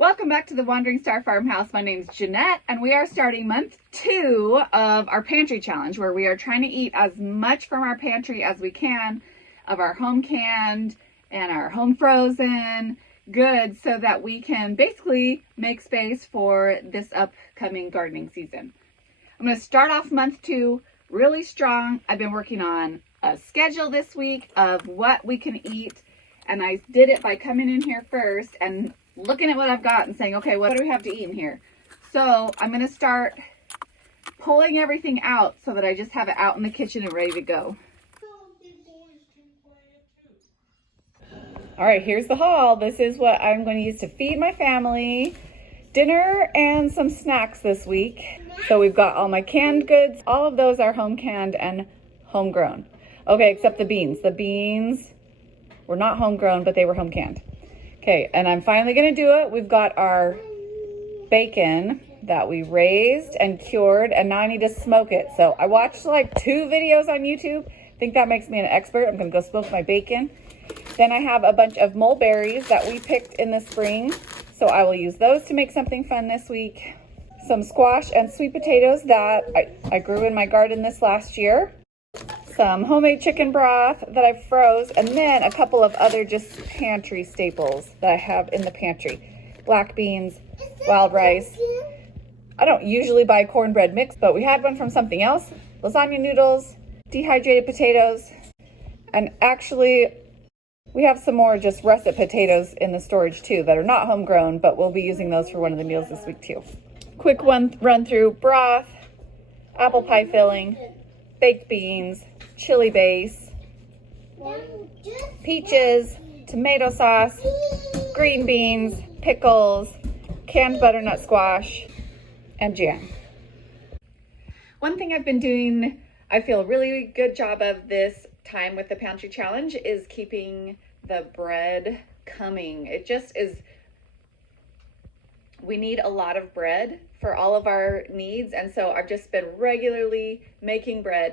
Welcome back to the Wandering Star Farmhouse. My name is Jeanette, and we are starting month 2 of our pantry challenge, where we are trying to eat as much from our pantry as we can of our home canned and our home frozen goods so that we can basically make space for this upcoming gardening season. I'm going to start off month 2 really strong. I've been working on a schedule this week of what we can eat, and I did it by coming in here first and looking at what I've got and saying, okay, what do we have to eat in here? So I'm going to start pulling everything out so that I just have it out in the kitchen and ready to go. All right, here's the haul. This is what I'm going to use to feed my family dinner and some snacks this week. So we've got all my canned goods. All of those are home canned and homegrown. Okay, except the beans. The beans were not homegrown, but they were home canned. Okay, and I'm finally gonna do it. We've got our bacon that we raised and cured, and now I need to smoke it. So I watched like 2 videos on YouTube. I think that makes me an expert. I'm gonna go smoke my bacon. Then I have a bunch of mulberries that we picked in the spring, so I will use those to make something fun this week. Some squash and sweet potatoes that I grew in my garden this last year. Some homemade chicken broth that I froze, and then a couple of other just pantry staples that I have in the pantry. Black beans, wild rice. I don't usually buy cornbread mix, but we had one from something else. Lasagna noodles, dehydrated potatoes, and actually we have some more just russet potatoes in the storage too that are not homegrown, but we'll be using those for one of the meals this week too. Quick one run through: broth, apple pie filling, baked beans, chili base, peaches, tomato sauce, green beans, pickles, canned butternut squash, and jam. One thing I've been doing, I feel a really good job of this time with the pantry challenge, is keeping the bread coming. It just is, we need a lot of bread for all of our needs, and so I've just been regularly making bread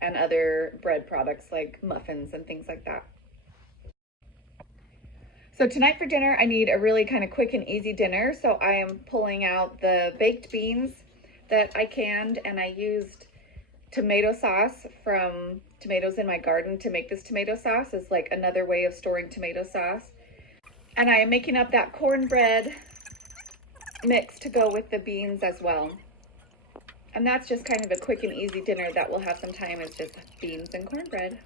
and other bread products like muffins and things like that. So tonight for dinner, I need a really kind of quick and easy dinner. So I am pulling out the baked beans that I canned, and I used tomato sauce from tomatoes in my garden to make this tomato sauce. It's like another way of storing tomato sauce. And I am making up that cornbread mix to go with the beans as well. And that's just kind of a quick and easy dinner that will have some time. It's just beans and cornbread.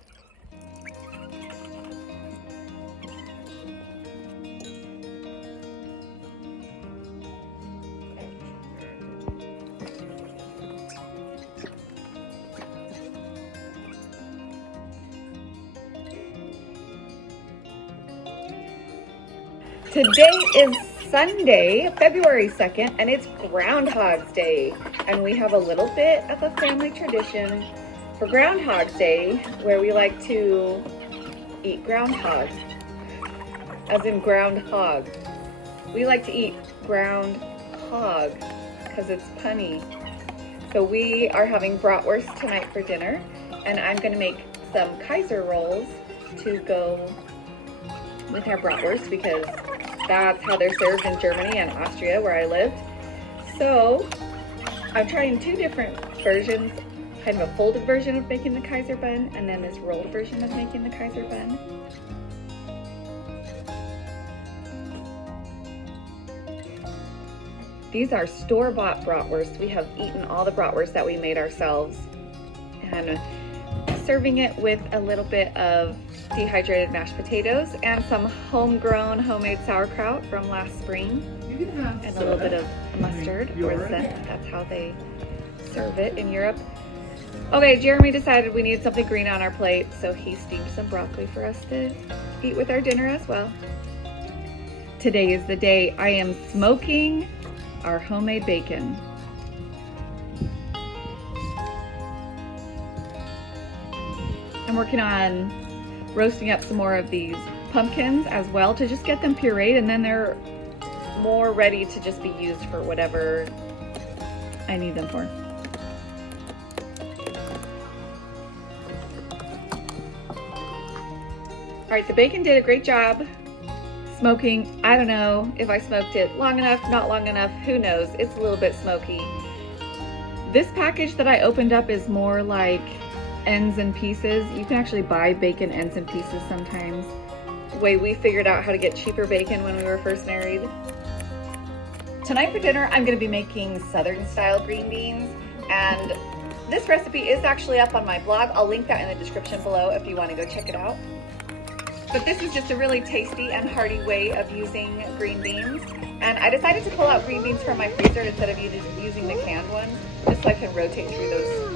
Today is Sunday, February 2nd, and it's Groundhog's Day. And we have a little bit of a family tradition for Groundhog's Day where we like to eat groundhog, as in groundhog. We like to eat ground hog because it's punny. So we are having bratwurst tonight for dinner, and I'm going to make some Kaiser rolls to go with our bratwurst because that's how they're served in Germany and Austria, where I lived. So I'm trying 2 different versions, kind of a folded version of making the Kaiser bun, and then this rolled version of making the Kaiser bun. These are store-bought bratwurst. We have eaten all the bratwurst that we made ourselves, and serving it with a little bit of dehydrated mashed potatoes and some homegrown homemade sauerkraut from last spring, and a little bit of mustard or zest. That's how they serve it in Europe. Okay, Jeremy decided we needed something green on our plate, so he steamed some broccoli for us to eat with our dinner as well. Today is the day I am smoking our homemade bacon. I'm working on roasting up some more of these pumpkins as well to just get them pureed, and then they're more ready to just be used for whatever I need them for. All right, the bacon did a great job smoking. I don't know if I smoked it long enough, not long enough, who knows? It's a little bit smoky. This package that I opened up is more like ends and pieces. You can actually buy bacon ends and pieces sometimes. The way we figured out how to get cheaper bacon when we were first married. Tonight for dinner, I'm gonna be making Southern style green beans, and this recipe is actually up on my blog. I'll link that in the description below if you wanna go check it out. But this is just a really tasty and hearty way of using green beans. And I decided to pull out green beans from my freezer instead of using the canned ones, just so I can rotate through those.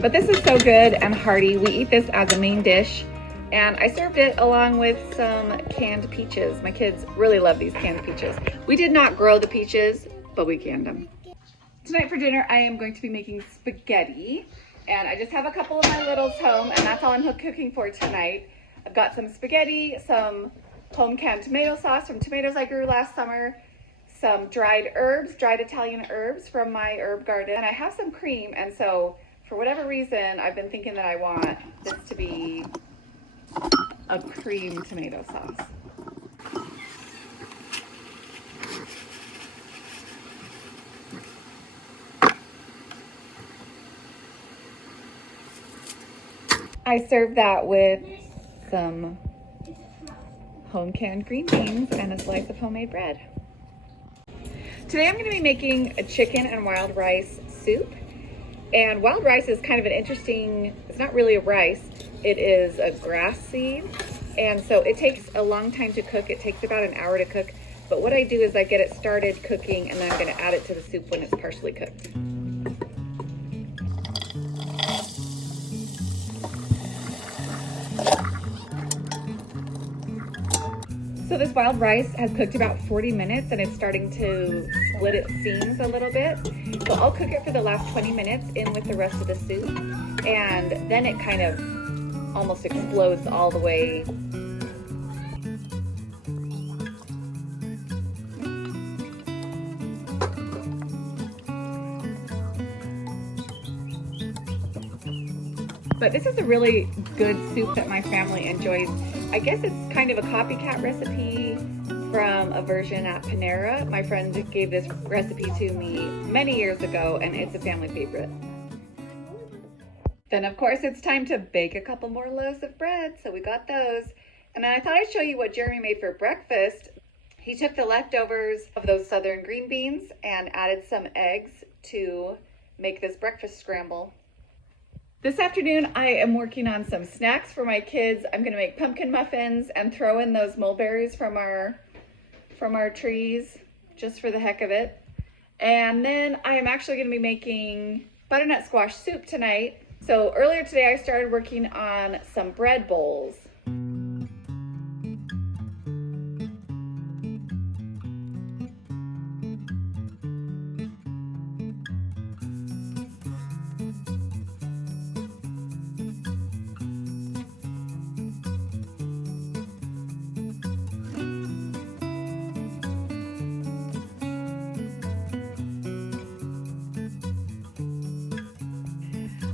But this is so good and hearty. We eat this as a main dish, and I served it along with some canned peaches. My kids really love these canned peaches. We did not grow the peaches, but we canned them. Tonight for dinner, I am going to be making spaghetti, and I just have a couple of my littles home, and that's all I'm cooking for tonight. I've got some spaghetti, some home canned tomato sauce from tomatoes I grew last summer, some dried herbs, dried Italian herbs from my herb garden, and I have some cream, and so for whatever reason, I've been thinking that I want this to be a cream tomato sauce. I served that with some home canned green beans and a slice of homemade bread. Today I'm going to be making a chicken and wild rice soup. And wild rice is kind of an interesting, it's not really a rice, it is a grass seed. And so it takes a long time to cook. It takes about an hour to cook. But what I do is I get it started cooking, and then I'm gonna add it to the soup when it's partially cooked. So this wild rice has cooked about 40 minutes and it's starting to split its seams a little bit. So I'll cook it for the last 20 minutes in with the rest of the soup. And then it kind of almost explodes all the way. But this is a really good soup that my family enjoys. I guess it's kind of a copycat recipe from a version at Panera. My friend gave this recipe to me many years ago, and it's a family favorite. Then of course it's time to bake a couple more loaves of bread, so we got those. And then I thought I'd show you what Jeremy made for breakfast. He took the leftovers of those southern green beans and added some eggs to make this breakfast scramble. This afternoon, I am working on some snacks for my kids. I'm gonna make pumpkin muffins and throw in those mulberries from our trees, just for the heck of it. And then I am actually gonna be making butternut squash soup tonight. So earlier today, I started working on some bread bowls.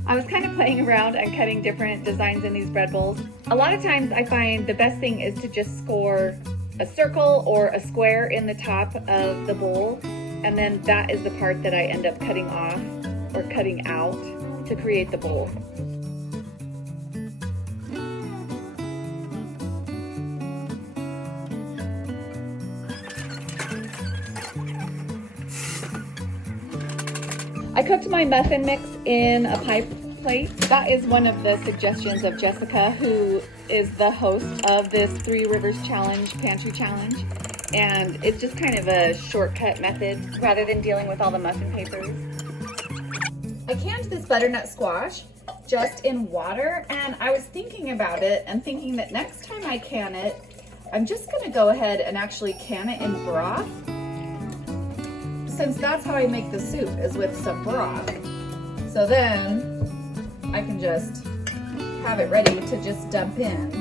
I was kind of playing around and cutting different designs in these bread bowls. A lot of times I find the best thing is to just score a circle or a square in the top of the bowl, and then that is the part that I end up cutting off or cutting out to create the bowl. I cooked my muffin mix in a pie plate. That is one of the suggestions of Jessica, who is the host of this 3 Rivers Challenge, Pantry Challenge. And it's just kind of a shortcut method rather than dealing with all the muffin papers. I canned this butternut squash just in water, and I was thinking about it and thinking that next time I can it, I'm just gonna go ahead and actually can it in broth, since that's how I make the soup, is with some broth. So then I can just have it ready to just dump in.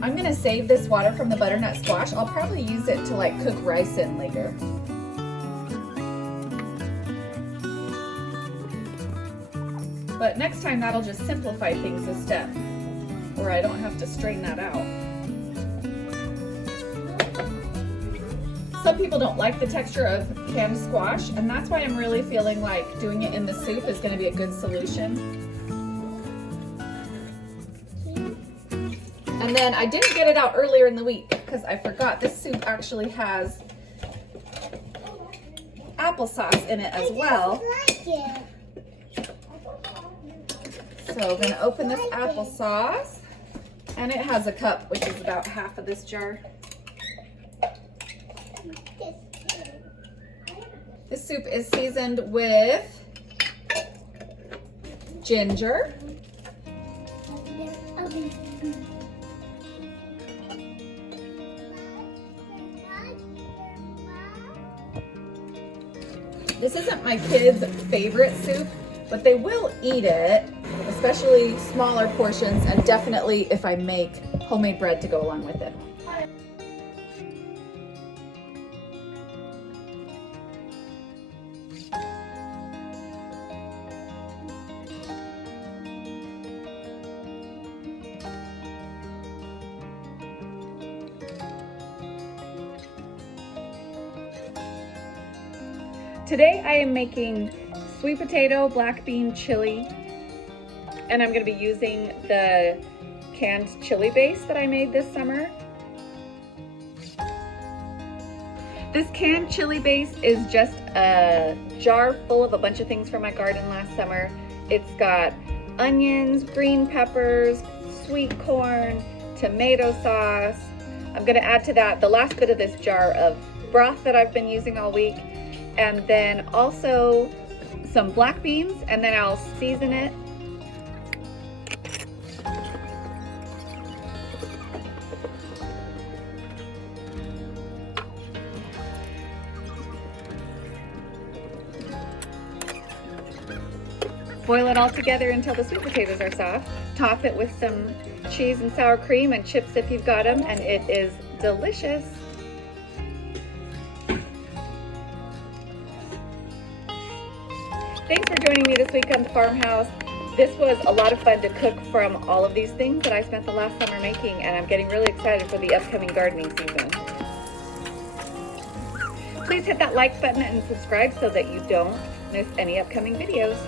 I'm gonna save this water from the butternut squash. I'll probably use it to like cook rice in later. But next time that'll just simplify things a step, where I don't have to strain that out. Some people don't like the texture of canned squash, and that's why I'm really feeling like doing it in the soup is going to be a good solution. And then I didn't get it out earlier in the week because I forgot this soup actually has applesauce in it as well. So I'm going to open this applesauce, and it has a cup, which is about half of this jar. This soup is seasoned with ginger, this isn't my kids' favorite soup, but they will eat it, especially smaller portions, and definitely if I make homemade bread to go along with it. Today I am making sweet potato black bean chili, and I'm going to be using the canned chili base that I made this summer. This canned chili base is just a jar full of a bunch of things from my garden last summer. It's got onions, green peppers, sweet corn, tomato sauce. I'm going to add to that the last bit of this jar of broth that I've been using all week, and then also some black beans, and then I'll season it. Boil it all together until the sweet potatoes are soft. Top it with some cheese and sour cream and chips if you've got them, and it is delicious. Thanks for joining me this week on the farmhouse. This was a lot of fun to cook from all of these things that I spent the last summer making, and I'm getting really excited for the upcoming gardening season. Please hit that like button and subscribe so that you don't miss any upcoming videos.